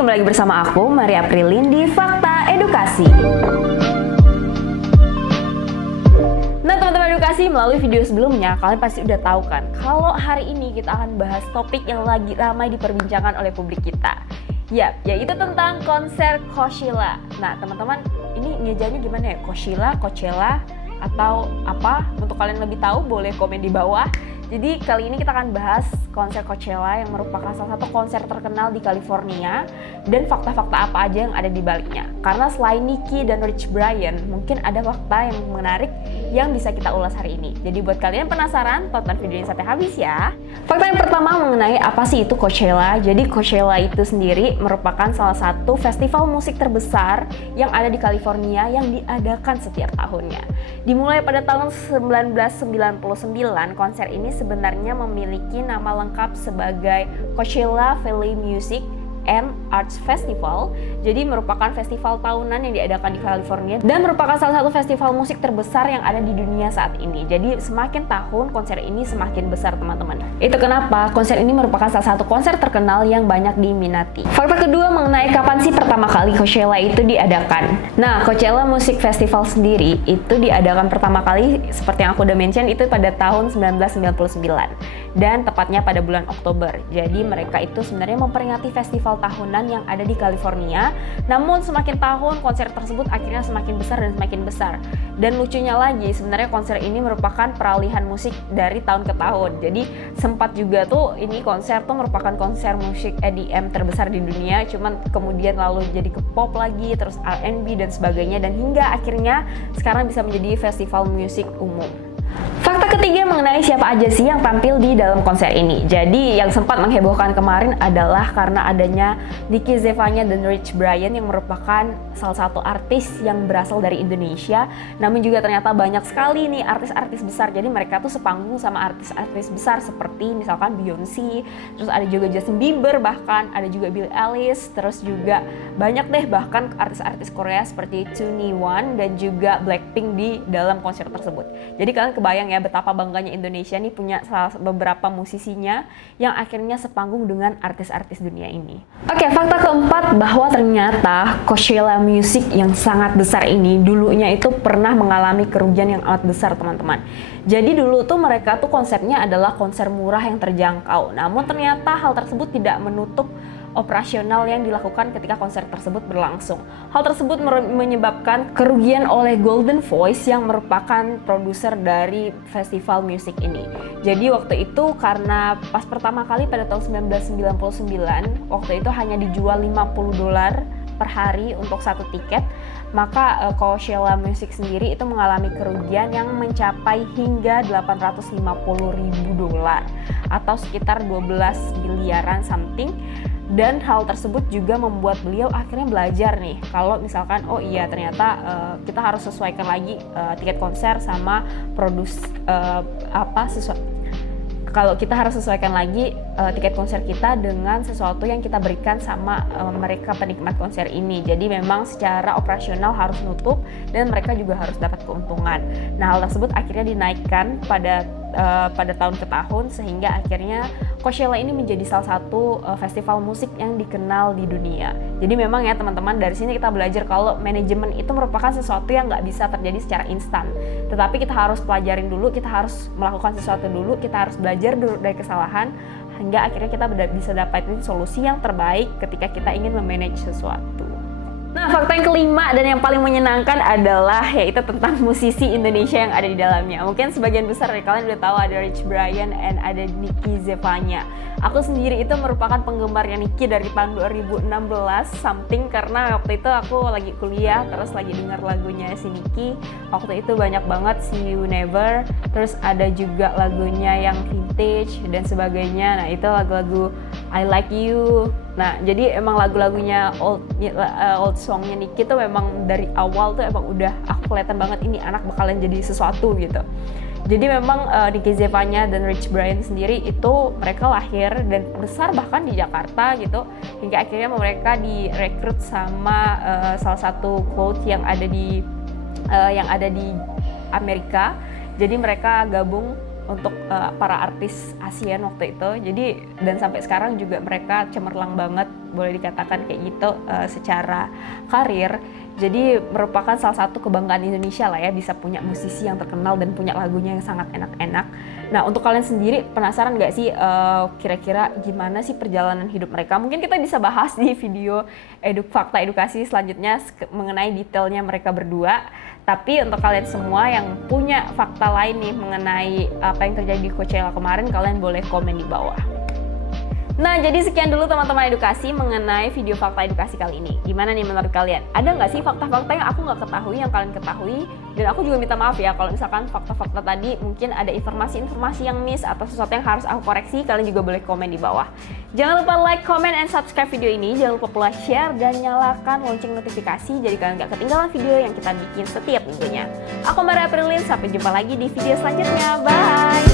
kembali lagi bersama aku, Maria Prilin di Fakta Edukasi. Nah teman-teman edukasi, melalui video sebelumnya kalian pasti udah tahu kan kalau hari ini kita akan bahas topik yang lagi ramai diperbincangkan oleh publik kita. Ya, yaitu tentang konser Coachella. Nah teman-teman, ini ngejanya gimana ya? Coachella, atau apa? Untuk kalian lebih tahu boleh komen di bawah. Jadi kali ini kita akan bahas konser Coachella yang merupakan salah satu konser terkenal di California dan fakta-fakta apa aja yang ada di baliknya. Karena selain Nicki dan Rich Brian, mungkin ada fakta yang menarik yang bisa kita ulas hari ini. Jadi buat kalian penasaran, tonton video ini sampai habis ya. Fakta yang pertama mengenai apa sih itu Coachella. Jadi Coachella itu sendiri merupakan salah satu festival musik terbesar yang ada di California yang diadakan setiap tahunnya. Dimulai pada tahun 1999, konser ini sebenarnya memiliki nama lengkap sebagai Coachella Valley Music and Arts Festival. Jadi merupakan festival tahunan yang diadakan di California dan merupakan salah satu festival musik terbesar yang ada di dunia saat ini. Jadi semakin tahun konser ini semakin besar teman-teman. Itu kenapa konser ini merupakan salah satu konser terkenal yang banyak diminati. Fakta kedua mengenai kapan sih pertama kali Coachella itu diadakan. Nah, Coachella Music Festival sendiri itu diadakan pertama kali seperti yang aku udah mention itu pada tahun 1999 dan tepatnya pada bulan Oktober. Jadi mereka itu sebenarnya memperingati festival tahunan yang ada di California. Namun semakin tahun konser tersebut akhirnya semakin besar dan semakin besar. Dan lucunya lagi sebenarnya konser ini merupakan peralihan musik dari tahun ke tahun. Jadi sempat juga tuh ini konser tuh merupakan konser musik EDM terbesar di dunia, cuman kemudian lalu jadi ke pop lagi, terus R&B dan sebagainya, dan hingga akhirnya sekarang bisa menjadi festival musik umum. Fakta ketiga mengenai siapa aja sih yang tampil di dalam konser ini. Jadi yang sempat menghebohkan kemarin adalah karena adanya Nicki Zevanya dan Rich Brian yang merupakan salah satu artis yang berasal dari Indonesia. Namun juga ternyata banyak sekali nih artis-artis besar. Jadi mereka tuh sepanggung sama artis-artis besar seperti misalkan Beyonce, terus ada juga Justin Bieber, bahkan ada juga Billie Eilish, terus juga banyak deh bahkan artis-artis Korea seperti 2NE1 dan juga Blackpink di dalam konser tersebut. Jadi kalian kebayang ya betapa bangganya Indonesia nih punya beberapa musisinya yang akhirnya sepanggung dengan artis-artis dunia ini. Oke, fakta keempat bahwa ternyata Coachella Music yang sangat besar ini dulunya itu pernah mengalami kerugian yang amat besar teman-teman. Jadi dulu tuh mereka tuh konsepnya adalah konser murah yang terjangkau. Namun ternyata hal tersebut tidak menutup operasional yang dilakukan ketika konser tersebut berlangsung. Hal tersebut menyebabkan kerugian oleh Golden Voice yang merupakan produser dari festival musik ini. Jadi waktu itu karena pas pertama kali pada tahun 1999, waktu itu hanya dijual $50 per hari untuk satu tiket, maka Coachella Music sendiri itu mengalami kerugian yang mencapai hingga $850.000 atau sekitar 12 miliaran something. Dan hal tersebut juga membuat beliau akhirnya belajar nih kalau misalkan oh iya ternyata kita harus sesuaikan lagi tiket konser sama kalau kita harus sesuaikan lagi tiket konser kita dengan sesuatu yang kita berikan sama mereka penikmat konser ini. Jadi memang secara operasional harus nutup dan mereka juga harus dapat keuntungan. Nah, hal tersebut akhirnya dinaikkan pada tahun ke tahun sehingga akhirnya Coachella ini menjadi salah satu festival musik yang dikenal di dunia. Jadi memang ya teman-teman, dari sini kita belajar kalau manajemen itu merupakan sesuatu yang nggak bisa terjadi secara instan. Tetapi kita harus pelajarin dulu, kita harus melakukan sesuatu dulu, kita harus belajar dulu dari kesalahan hingga akhirnya kita bisa dapetin solusi yang terbaik ketika kita ingin memanage sesuatu. Nah, fakta yang kelima dan yang paling menyenangkan adalah yaitu tentang musisi Indonesia yang ada di dalamnya. Mungkin sebagian besar dari kalian udah tahu ada Rich Brian dan ada Nicki Zevanya. Aku sendiri itu merupakan penggemarnya Nicki dari tahun 2016 something, karena waktu itu aku lagi kuliah terus lagi dengar lagunya si Nicki. Waktu itu banyak banget See You Never, terus ada juga lagunya yang Vintage dan sebagainya. Nah, itu lagu-lagu I Like You. Nah, jadi emang lagu-lagunya old songnya Nicki tuh memang dari awal tuh emang udah aku kelihatan banget ini anak bakalan jadi sesuatu gitu. Jadi memang Nicki Zevanya dan Rich Brian sendiri itu mereka lahir dan besar bahkan di Jakarta gitu, hingga akhirnya mereka direkrut sama salah satu quote yang ada di Amerika. Jadi mereka gabung untuk para artis ASEAN waktu itu. Jadi dan sampai sekarang juga mereka cemerlang banget boleh dikatakan kayak gitu secara karir. Jadi merupakan salah satu kebanggaan Indonesia lah ya, bisa punya musisi yang terkenal dan punya lagunya yang sangat enak-enak. Nah, untuk kalian sendiri penasaran nggak sih kira-kira gimana sih perjalanan hidup mereka? Mungkin kita bisa bahas di video fakta edukasi selanjutnya mengenai detailnya mereka berdua. Tapi untuk kalian semua yang punya fakta lain nih mengenai apa yang terjadi di Coachella kemarin, kalian boleh komen di bawah. Nah, jadi sekian dulu teman-teman edukasi mengenai video fakta edukasi kali ini. Gimana nih menurut kalian? Ada nggak sih fakta-fakta yang aku nggak ketahui, yang kalian ketahui? Dan aku juga minta maaf ya kalau misalkan fakta-fakta tadi mungkin ada informasi-informasi yang miss atau sesuatu yang harus aku koreksi, kalian juga boleh komen di bawah. Jangan lupa like, comment, and subscribe video ini. Jangan lupa pula share dan nyalakan lonceng notifikasi jadi kalian nggak ketinggalan video yang kita bikin setiap minggunya. Aku Maria Prilin, sampai jumpa lagi di video selanjutnya. Bye!